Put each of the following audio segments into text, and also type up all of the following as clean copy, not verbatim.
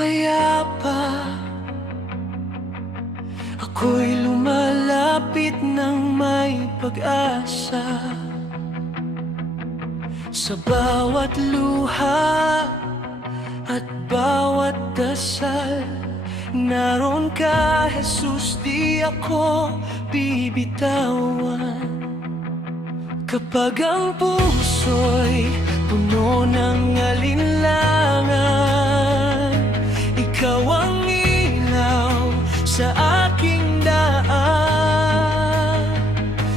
payapa. Ako'y lumalapit ng may pag-asa. Sa bawat luha at bawat dasal, naroon ka, Jesus, di ako bibitawan. Kapag ang puso'y puno ng alinlangan, ikaw ang ilaw sa aking daan.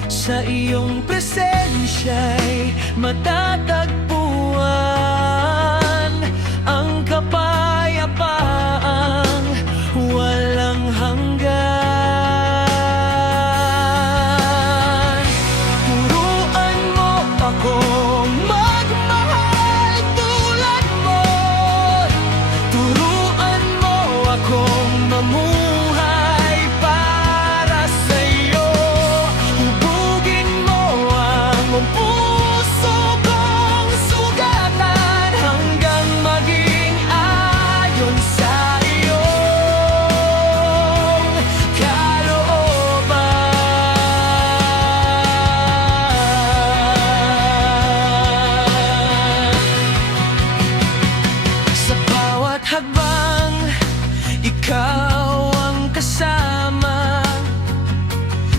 Sa iyong presensya'y matatagpuan ang kapayapaang walang hanggan. Turuan mo akong magmahal tulad mo. Turuan mo akong mamuhay para sa'yo. Hubugin mo ang puso kong sugatan hanggang maging ayon sa iyong kalooban. Sa bawat hakbang, ikaw ang kasama.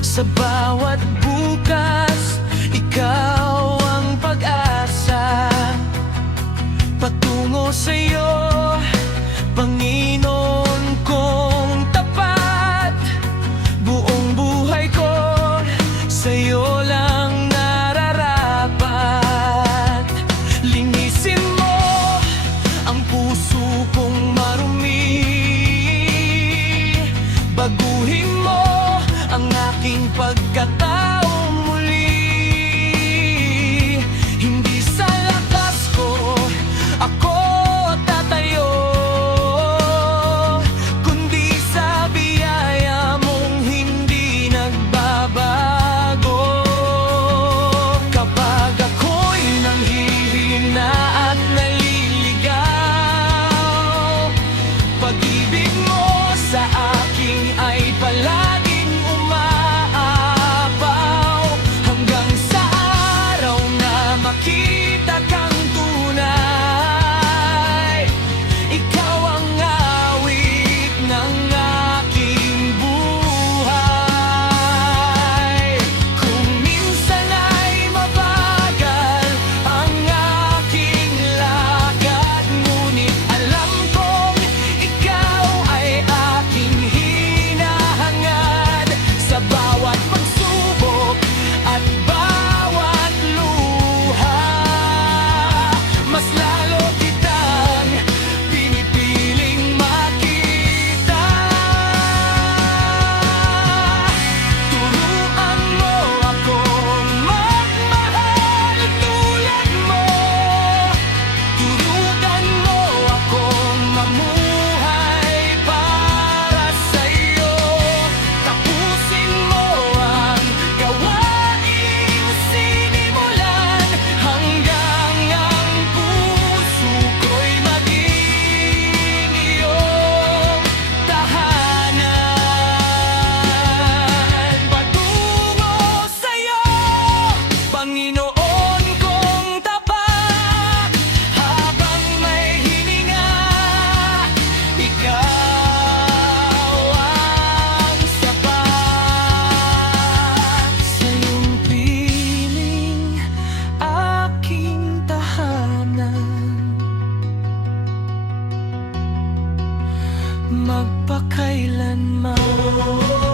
Sa bawat bukas, ikaw ang pag-asa. Patungo sa'yo, Panginoon kong tapat. Buong buhay ko sa'yo lang nararapat. Linisin mo ang puso kong marumi. Baguhin mo ang aking pagkatao muli. Hindi sa lakas ko ako tatayo, kundi sa biyaya mong hindi nagbabago. Kapag ako'y nanghihina at naliligaw, pag-ibig mo sa akin ay palaging umaapaw. Hanggang sa araw na makita kang tunay, ikaw ang awit ng aking buhay. Kung minsan ay mabagal ang aking lakad, ngunit alam kong ikaw ay aking hinahangad. Sa bawat pagsubok at bawat luha, mas lalo kitang pinipiling makita. Turuan mo akong magmahal tulad mo. Turuan mo akong mamuhay para sa'yo. Tapusin mo ang gawaing sinimulan hanggang ang puso ko'y maging iyong tahanan. Patungo sa'yo, Panginoon kong tapat. Habang may hininga, ikaw ang sapat. Sa iyong piling, aking tahanan, magpakailanman.